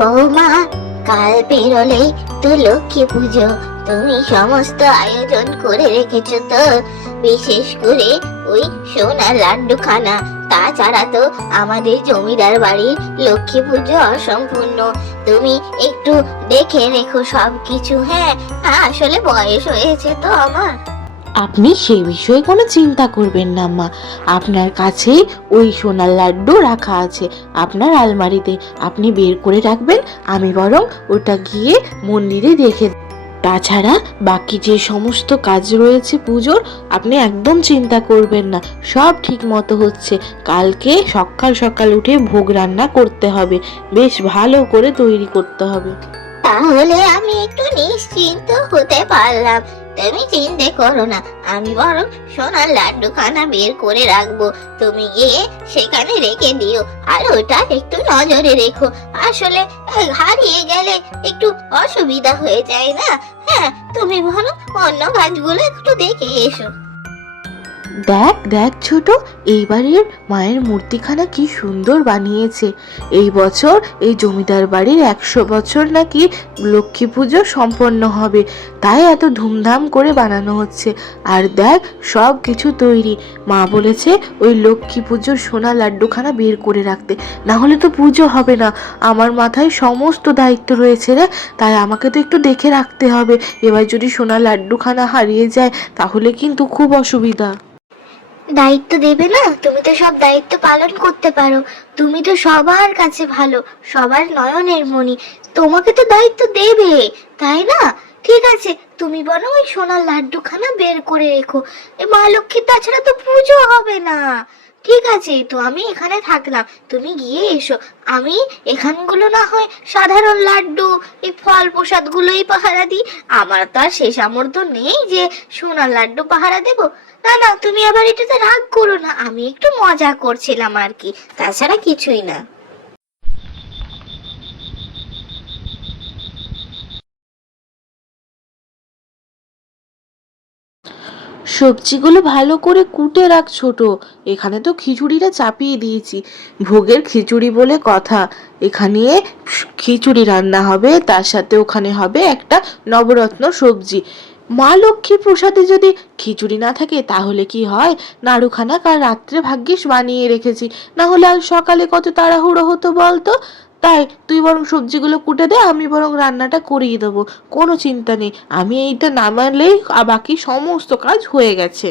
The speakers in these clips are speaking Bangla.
বৌমা, কাল পেরোলেই তো লক্ষ্মী পুজো। তুমি সমস্ত আয়োজন করে রেখেছো তো? বিশেষ করে ওই সোনার লাড্ডু খানা। তাছাড়া তো আমাদের জমিদার বাড়ির লক্ষ্মী পুজো অসম্পূর্ণ। তুমি একটু দেখে রেখো সবকিছু। হ্যাঁ, আসলে বয়স হয়েছে তো আমার। আপনি সেই বিষয়ে কোনো চিন্তা করবেন না মা। আপনার কাছেই ওই সোনার লাড্ডু রাখা আছে আপনার আলমারিতে, আপনি বের করে রাখবেন। আমি বরং ওটা গিয়ে মন্দিরে রেখে। তাছাড়া বাকি যে সমস্ত কাজ রয়েছে পুজোর, আপনি একদম চিন্তা করবেন না, সব ঠিক মতো হচ্ছে। কালকে সকাল সকাল উঠে ভোগ রান্না করতে হবে, বেশ ভালো করে তৈরি করতে হবে। তাহলে আমি একটু নিশ্চিন্ত হতে পারলাম। তুমি চিন্তা করো না, আমি বরং সোনার লাড্ডু খানা বের করে রাখবো। তুমি গিয়ে সেখানে রেখে দিও, আর ওটা একটু নজরে রেখো। আসলে হারিয়ে গেলে একটু অসুবিধা হয়ে যায় না? হ্যাঁ, তুমি বরং অন্য কাজগুলো একটু দেখে এসো। দেখ দেখ ছোট, এইবারের মায়ের মূর্তিখানা কি সুন্দর বানিয়েছে। এই বছর এই জমিদার বাড়ির 100 বছর নাকি লক্ষ্মী পুজো সম্পন্ন হবে, তাই এত ধুমধাম করে বানানো হচ্ছে। আর দেখ সব কিছু তৈরি। মা বলেছে ওই লক্ষ্মী পুজোর সোনা লাড্ডুখানা বের করে রাখতে, না হলে তো পুজো হবে না। আমার মাথায় সমস্ত দায়িত্ব রয়েছে রে, তাই আমাকে তো একটু দেখে রাখতে হবে। এবার যদি সোনা লাড্ডুখানা হারিয়ে যায় তাহলে কিন্তু খুব অসুবিধা। দায়িত্ব দেবে না? তুমি তো সব দায়িত্ব পালন করতে পারো। তুমি তো সবার কাছে ভালো, সবার নয়নের মণি। তোমাকে তো দায়িত্ব দেবে, তাই না? ঠিক আছে, তুমি বরং ওই সোনার লাড্ডুখানা বের করে রেখো। এ মা লক্ষ্মীর তাছাড়া তো পুজো হবে না। ঠিক আছে, তো আমি এখানে থাকলাম, তুমি গিয়ে এসো। আমি এখানগুলো না হয় সাধারণ লাড্ডু, এই ফল প্রসাদ গুলোই পাহারা দিই। আমার তো আর সে সামর্থ্য নেই যে সোনার লাড্ডু পাহারা দেবো। না না, তুমি আবার এটাতে রাগ করো না, আমি একটু মজা করছিলাম আর কি, তাছাড়া কিছুই না। সবজিগুলো ভালো করে কুটে রাখ ছোট। এখানে তো খিচুড়িটা চাপিয়ে দিয়েছি, ভোগের খিচুড়ি বলে কথা। এখানে খিচুড়ি রান্না হবে, তার সাথে ওখানে হবে একটা নবরত্ন সবজি। মা লক্ষ্মীর প্রসাদে যদি খিচুড়ি না থাকে তাহলে কি হয়? নাড়ুখানা কাল রাত্রে ভাগ্যিস বানিয়ে রেখেছি, না হলে আজ সকালে কত তাড়াহুড়ো হতো বলতো। তাই তুই বরং সবজিগুলো কুটে দে, আমি বরং রান্নাটা করিয়ে দেবো। কোনো চিন্তা নেই, আমি এইটা নামালেই বাকি সমস্ত কাজ হয়ে গেছে।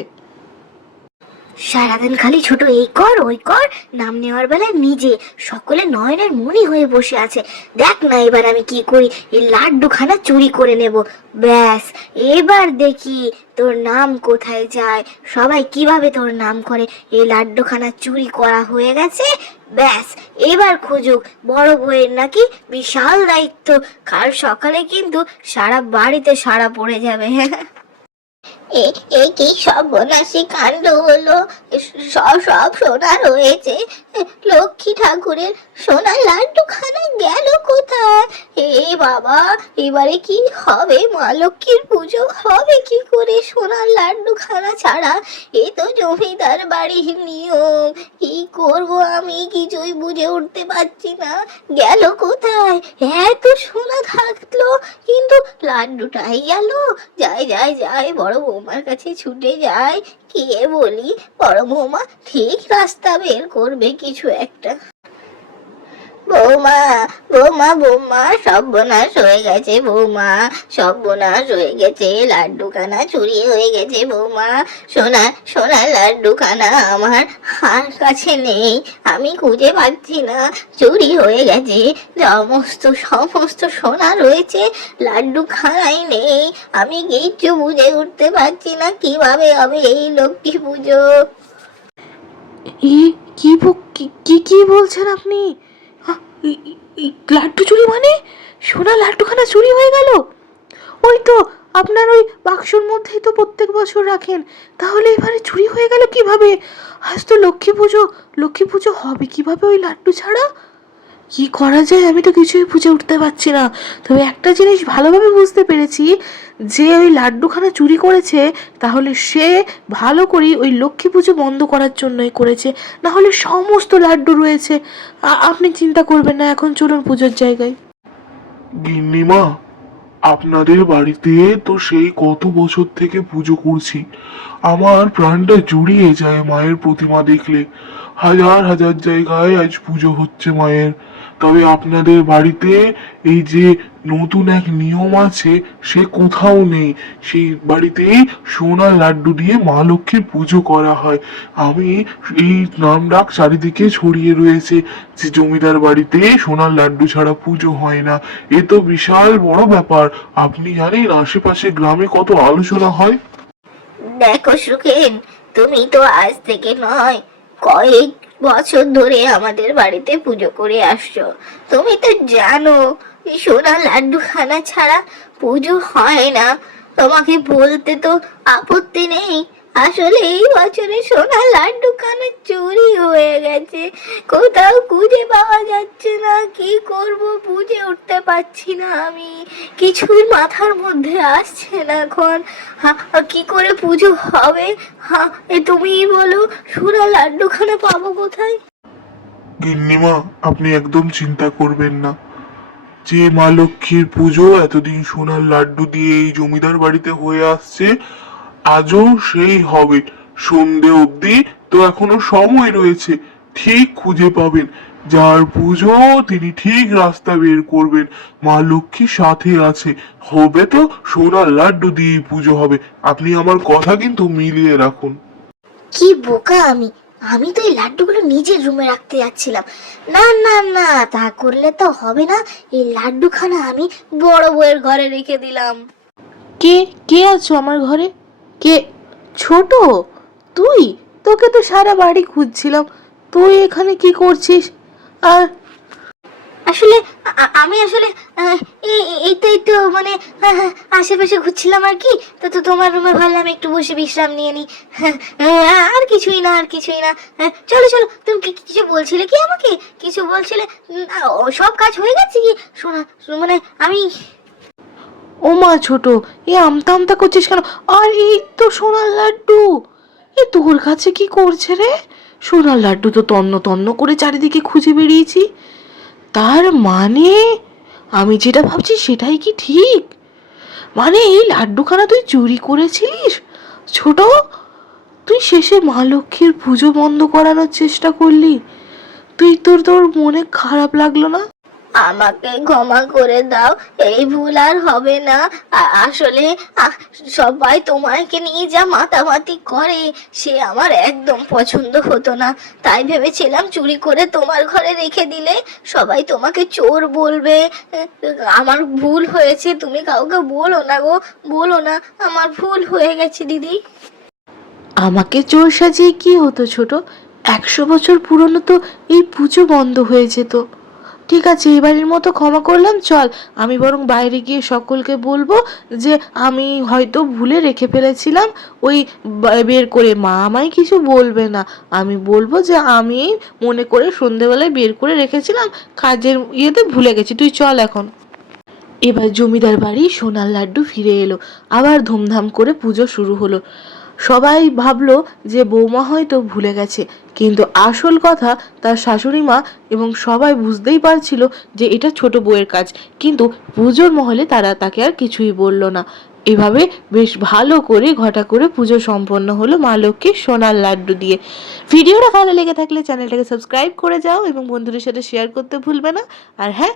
সারাদিন খালি ছোট এই কর ওই কর, নাম নেওয়ার বেলায় নিজে সকলে নয়নের মণি হয়ে বসে আছে। দেখ না এবার আমি কি করি, এই লাড্ডু খানা চুরি করে নেব। ব্যাস, এবার দেখি তোর নাম কোথায় যায়, সবাই কিভাবে তোর নাম করে। এই লাড্ডু খানা চুরি করা হয়ে গেছে, ব্যাস এবার খুঁজুক। বড় বউয়ের নাকি বিশাল দায়িত্ব, কাল সকালে কিন্তু সারা বাড়িতে সাড়া পড়ে যাবে। এ কি সর্বনাশী কাণ্ড হলো! সব সব সোনা রয়েছে, লক্ষ্মী ঠাকুরের সোনার লাড্ডু খানা গেল কোথায়? এ বাবা, এবারে কি হবে? মা লক্ষ্মীর পুজো হবে কি করে সোনার লাড্ডু খানা ছাড়া? এ তো জমিদার বাড়ির নিয়ম। কি করব আমি কিছুই বুঝে উঠতে পারছি না। গেল কোথায়? এত সোনা থাকলো কিন্তু লাড্ডুটাই গেল। যাই যাই যাই, বড় বৌমার কাছে ছুটে যাই, গিয়ে বলি বড় বৌমা ঠিক রাস্তা বের করবে কিছু একটা। বৌমা, বৌমা, বৌমা, সর্বনাশ হয়ে গেছে বৌমা, সর্বনাশ হয়ে গেছে। লাড্ডুখানা চুরি হয়ে গেছে বৌমা। সোনা সোনা লাড্ডুখানা আমার হার কাছে নেই, আমি খুঁজে পাচ্ছি না। চুরি হয়ে গেছে, সমস্ত সমস্ত সোনা রয়েছে, লাড্ডুখানাই নেই। আমি কিচ্ছু বুঝে উঠতে পারছি না কিভাবে হবে এই লক্ষ্মী পুজো। এ কি কি কি বলছেন আপনি? লাড্ডু চুরি মানে? সোনা লাড্ডুখানা চুরি হয়ে গেল? ওই তো আপনার ওই বাক্সর মধ্যেই তো প্রত্যেক বছর রাখেন, তাহলে এবারে চুরি হয়ে গেল কিভাবে? আজ তো লক্ষ্মী পুজো, লক্ষ্মী পুজো হবে কিভাবে ওই লাড্ডু ছাড়া? কি করা যায় আমি তো কিছুই বুঝে উঠতে পারছি না। তবে একটা জিনিস ভালোভাবে বুঝতে পেরেছি, যে ওই লাড্ডুখানা চুরি করেছে তাহলে সে ভালো করেই ওই লক্ষ্মী পুজো বন্ধ করার জন্যই করেছে, না হলে সমস্ত লাড্ডু রয়েছে। আপনি চিন্তা করবেন না, এখন চলুন পুজোর জায়গায়। গিন্নিমা, আপনাদের বাড়িতে তো সেই কত বছর থেকে পুজো করছি। আমার প্রাণটা জুড়িয়ে যায় মায়ের প্রতিমা দেখলে। হাজার হাজার জায়গায় আজ পুজো হচ্ছে মায়ের। তবে আপনাদের বাড়িতে এই যে নতুন এক নিয়ম আছে, সে কোথাও নেই। সেই বাড়িতে সোনার লাড্ডু দিয়ে মা লক্ষ্মীর পুজো করা হয়। আমি এই নাম ডাক চারিদিকে ছড়িয়ে রয়েছে যে জমিদার বাড়িতে সোনার লাড্ডু ছাড়া পুজো হয় না। এ তো বিশাল বড় ব্যাপার। আপনি জানেন আশেপাশে গ্রামে কত আলোচনা হয়? দেখো সুখেন, তুমি তো আজ থেকে নয়, কয়েক বছর ধরে আমাদের বাড়িতে পুজো করে আসছো। তুমি তো জানো এই সোনার লাড্ডু খানা ছাড়া পুজো হয় না। তোমাকে বলতে তো আপত্তি নেই, আসলে এই বছরে সোনার লাড্ডু খানা চুরি হয়ে গেছে। কোথাও খুঁজে পাওয়া যাচ্ছে না, কি করব বুঝে উঠতে পারছি না। আমি কিছুই মাথার মধ্যে আসছে না এখন। কি করে পুজো হবে? তুমিই বলো, সোনার লাড্ডু খানা পাবো কোথায়? গিন্নিমা, আপনি একদম চিন্তা করবেন না। যে মা লক্ষ্মীর পুজো এতদিন সোনার লাড্ডু দিয়ে এই জমিদার বাড়িতে হয়ে আসছে, আজও সেই হবে। সন্ধে অবধি তো এখনো সময় রয়েছে, ঠিক খুঁজে পাবেন। যার পুজো তিনি ঠিক রাস্তা বের করবেন। মা লক্ষ্মী সাথে আছে। হবে তো সোনার লাড্ডু দিয়ে পুজো হবে। আপনি আমার কথা কিন্তু মিলিয়ে রাখুন। কি বোকা আমি! আমি তো এই লাড্ডুগুলো নিজের রুমে রাখতে যাচ্ছিলাম। না না না, তা করলে তো হবে না। এই লাড্ডুখানা আমি বড় বউয়ের ঘরে রেখে দিলাম। কে কে আছো আমার ঘরে? কে? ছোট, তুই? তোকে তো সারা বাড়ি খুঁজছিলাম, তুই এখানে কি করছিস? আর আসলে আমি আসলে এই তো মানে আশেপাশে ঘুরছিলাম আর কি। তো তোমার রুমে ভাবলাম একটু বসে বিশ্রাম নিয়ে নি। আর কিছুই না, আর কিছুই না। চলো চলো, তুমি কিছু বলছিলে কি আমাকে? কিছু বলছিলে? সব কাজ হয়ে গেছে কি? শোনা, মানে আমি ও মা ছোট, এ আমতা আমতা করছিস কেন? আর এই তো সোনার লাড্ডু, এ তোর কাছে কি করছে রে? সোনার লাড্ডু তো তন্ন তন্ন করে চারিদিকে খুঁজে বেরিয়েছি। তার মানে আমি যেটা ভাবছি সেটাই কি ঠিক? মানে এই লাড্ডুখানা তুই চুরি করেছিলিস ছোট? তুই শেষে মা লক্ষ্মীর পুজো বন্ধ করানোর চেষ্টা করলি। তুই তোর তোর মনে খারাপ লাগলো না? আমাকে ক্ষমা করে দাও, এই ভুল আর হবে না। আসলে সবাই তোমাকে নিয়ে যা মাতামাতি করে, সে আমার একদম পছন্দ হতো না। তাই ভেবেছিলাম চুরি করে তোমার ঘরে রেখে দিলে সবাই তোমাকে চোর বলবে। আমার ভুল হয়েছে, তুমি কাউকে বলো না গো, বলো না। আমার ভুল হয়ে গেছে দিদি। আমাকে চোর সাজিয়ে কি হতো ছোট? 100 বছর পুরনো তো এই পুজো বন্ধ হয়ে যেত। ঠিক আছে, এবারের মতো ক্ষমা করলাম। চল, আমি বরং বাইরে গিয়ে সকলকে বলবো যে আমি হয়তো ভুলে রেখে ফেলেছিলাম ওই বের করে। মা আমায় কিছু বলবে না, আমি বলবো যে আমি মনে করে সন্ধেবেলায় বের করে রেখেছিলাম, কাজের ইয়েতে ভুলে গেছি। তুই চল এখন। এবার জমিদার বাড়ি সোনার লাড্ডু ফিরে এলো। আবার ধুমধাম করে পুজো শুরু হলো। সবাই ভাবলো যে বৌমা হয়তো ভুলে গেছে, কিন্তু আসল কথা তার শাশুড়ি মা এবং সবাই বুঝতেই পারছিল যে এটা ছোট বউয়ের কাজ। কিন্তু পুজোর মহলে তারা তাকে আর কিছুই বলল না। এভাবে বেশ ভালো করে ঘটা করে পুজো সম্পন্ন হলো মা লক্ষ্মীর সোনার লাড্ডু দিয়ে। ভিডিওটা ভালো লেগে থাকলে চ্যানেলটাকে সাবস্ক্রাইব করে যাও এবং বন্ধুদের সাথে শেয়ার করতে ভুলবে না। আর হ্যাঁ,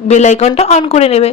বেল আইকনটা অন করে নেবে।